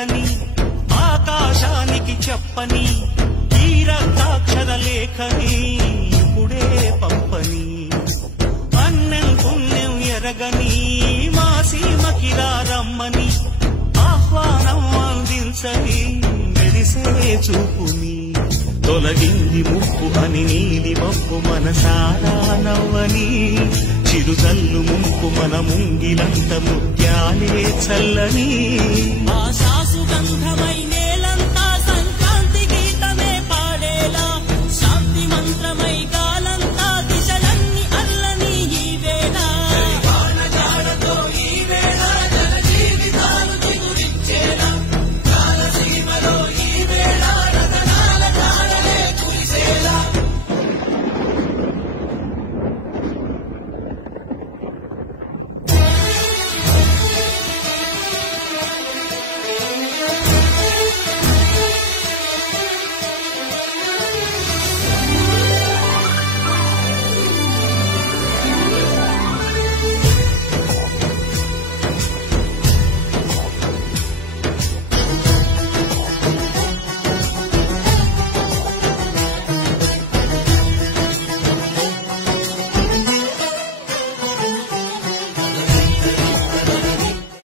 ఎరగని ఆకాశానికి చెప్పని ఈ రక్తాక్షర లేఖని ఇప్పుడే పంపని అన్నం పుణ్యం ఎరగని మా సీమకిరా రమ్మని ఆహ్వానం అందించని మెరిసే చూపుని తొలగింది ముప్పు అని నీలి మప్పు మనసారా నవ్వని చిరుజల్లు ముంపు మన ముంగిలంత ముత్యాలే చల్లని ఆశా సుగంధమైన